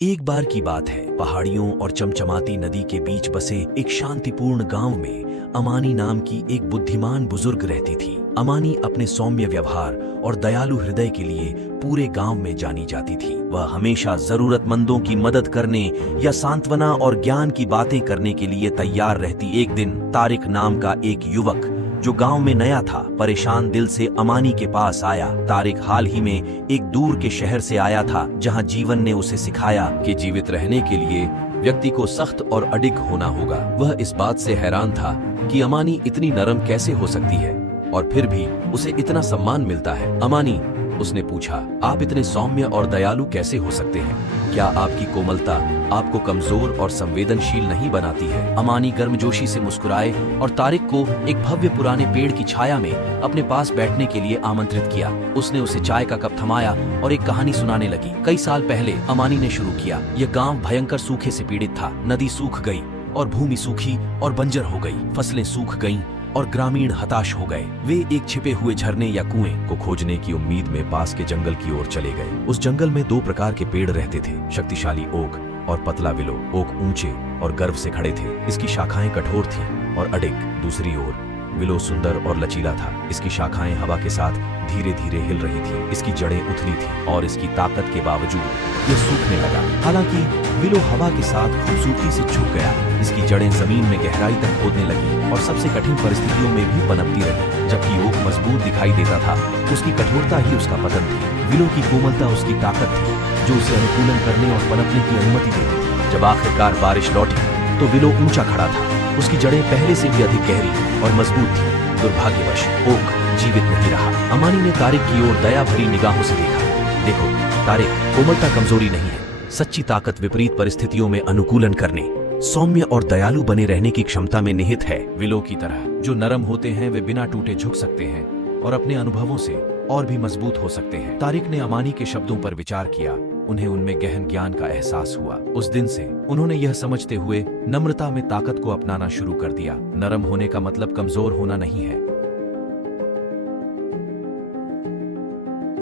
एक बार की बात है, पहाड़ियों और चमचमाती नदी के बीच बसे एक शांतिपूर्ण गांव में अमानी नाम की एक बुद्धिमान बुजुर्ग रहती थी। अमानी अपने सौम्य व्यवहार और दयालु हृदय के लिए पूरे गांव में जानी जाती थी। वह हमेशा जरूरतमंदों की मदद करने या सांत्वना और ज्ञान की बातें करने के लिए तैयार रहती। एक दिन तारिक नाम का एक युवक जो गांव में नया था, परेशान दिल से अमानी के पास आया। तारिक हाल ही में एक दूर के शहर से आया था, जहां जीवन ने उसे सिखाया कि जीवित रहने के लिए व्यक्ति को सख्त और अडिग होना होगा। वह इस बात से हैरान था कि अमानी इतनी नरम कैसे हो सकती है और फिर भी उसे इतना सम्मान मिलता है। अमानी, उसने पूछा, आप इतने सौम्य और दयालु कैसे हो सकते हैं? क्या आपकी कोमलता आपको कमजोर और संवेदनशील नहीं बनाती है? अमानी गर्मजोशी से मुस्कुराए और तारिक को एक भव्य पुराने पेड़ की छाया में अपने पास बैठने के लिए आमंत्रित किया। उसने उसे चाय का कप थमाया और एक कहानी सुनाने लगी। कई साल पहले अमानी ने शुरू किया। यह गांव भयंकर सूखे से पीड़ित था। नदी सूख गई और भूमि सूखी और बंजर हो गई। फसलें सूख गईं और ग्रामीण हताश हो गए। वे एक छिपे हुए झरने या कुएं को खोजने की उम्मीद में पास के जंगल की ओर चले गए। उस जंगल में दो प्रकार के पेड़ रहते थे, शक्तिशाली ओक और पतला विलो। ओक ऊंचे और गर्व से खड़े थे, इसकी शाखाएं कठोर थीं, और अडिग दूसरी ओर विलो सुंदर और लचीला था। इसकी शाखाएं हवा के साथ धीरे धीरे हिल रही थी, इसकी जड़ें उथली थी और इसकी ताकत के बावजूद यह सूखने लगा। हालांकि विलो हवा के साथ खूबसूरती से झुक गया, इसकी जड़ें जमीन में गहराई तक खोदने लगी और सबसे कठिन परिस्थितियों में भी पनपती रही। जबकि ओक मजबूत दिखाई देता था, उसकी कठोरता ही उसका पतन थी। विलो की कोमलता उसकी ताकत थी, जो उसे अनुकूलन करने और पनपने की अनुमति देती थी। जब आखिरकार बारिश लौटी तो विलो ऊंचा खड़ा था। उसकी जड़ें पहले से भी अधिक गहरी और मजबूत थी। दुर्भाग्यवश ओक जीवित नहीं रहा। अमानी ने तारिक की ओर दया भरी निगाहों से देखा। देखो तारिक, कोमलता कमजोरी नहीं है, सच्ची ताकत विपरीत परिस्थितियों में अनुकूलन करने, सौम्य और दयालु बने रहने की क्षमता में निहित है। विलो की तरह जो नरम होते हैं वे बिना टूटे झुक सकते हैं और अपने अनुभवों से और भी मजबूत हो सकते हैं। तारिक ने अमानी के शब्दों पर विचार किया। उन्हें उनमें गहन ज्ञान का एहसास हुआ। उस दिन से उन्होंने यह समझते हुए नम्रता में ताकत को अपनाना शुरू कर दिया। नरम होने का मतलब कमजोर होना नहीं है,